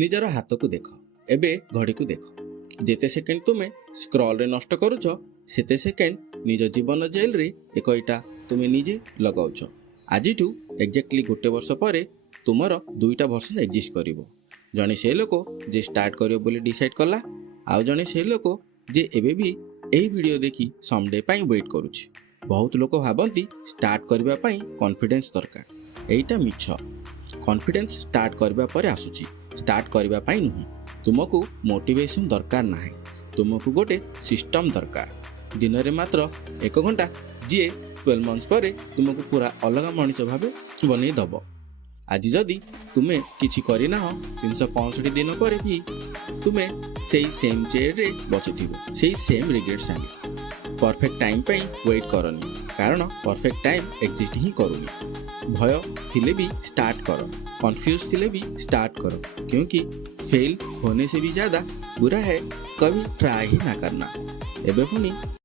ନିଜର ହାତକୁ ଦେଖ, ଏବେ ଘଡ଼ିକୁ ଦେଖ। ଯେତେ ସେକେଣ୍ଡ ତୁମେ ସ୍କ୍ରଲରେ ନଷ୍ଟ କରୁଛ ସେତେ ସେକେଣ୍ଡ ନିଜ ଜୀବନ ଜେଲରେ ଏକ ଇଟା ତୁମେ ନିଜେ ଲଗାଉଛ। ଆଜିଠୁ ଏକ୍ଜାକ୍ଟଲି 1 ବର୍ଷ ପରେ ତୁମର 2ଟା ଭର୍ସନ ଏକ୍ଜିଷ୍ଟ କରିବ। ଜଣେ ସେ ଲୋକ ଯେ ଷ୍ଟାର୍ଟ କରିବ ବୋଲି ଡିସାଇଡ୍ କଲା, ଆଉ ଜଣେ ସେ ଲୋକ ଯେ ଏବେ ବି ଏହି ଭିଡ଼ିଓ ଦେଖି ସମଡେ ପାଇଁ ୱେଟ୍ କରୁଛି। ବହୁତ ଲୋକ ଭାବନ୍ତି ଷ୍ଟାର୍ଟ କରିବା ପାଇଁ କନଫିଡେନ୍ସ ଦରକାର। ଏଇଟା ମିଛ। କନଫିଡେନ୍ସ ଷ୍ଟାର୍ଟ କରିବା ପରେ ଆସୁଛି, ଷ୍ଟାର୍ଟ କରିବା ପାଇଁ ନୁହେଁ। ତୁମକୁ ମୋଟିଭେସନ ଦରକାର ନାହିଁ, ତୁମକୁ ଗୋଟେ ସିଷ୍ଟମ ଦରକାର। ଦିନରେ ମାତ୍ର 1 ଘଣ୍ଟା ଯିଏ 12 ମନ୍ଥସ୍ ପରେ ତୁମକୁ ପୁରା ଅଲଗା ମଣିଷ ଭାବେ ବନେଇ ଦେବ। ଆଜି ଯଦି ତୁମେ କିଛି କରିନାହଁ, 365 ଦିନ ପରେ ବି ତୁମେ ସେଇ ସେମ୍ ଚେୟାରରେ ବସିଥିବ, ସେଇ ସେମ୍ ରିଗ୍ରେଟ୍ ସାଙ୍ଗେ। ପରଫେକ୍ଟ ଟାଇମ୍ ପାଇଁ ୱେଟ୍ କରନି, କାରଣ ପରଫେକ୍ଟ ଟାଇମ୍ ଏକ୍ଜିଷ୍ଟ ହିଁ କରୁନି। भय थिले भी स्टार्ट करो, कंफ्यूज थिले भी स्टार्ट करो, क्योंकि फेल होने से भी ज़्यादा बुरा है कभी ट्राई ही ना करना। एबे पुनी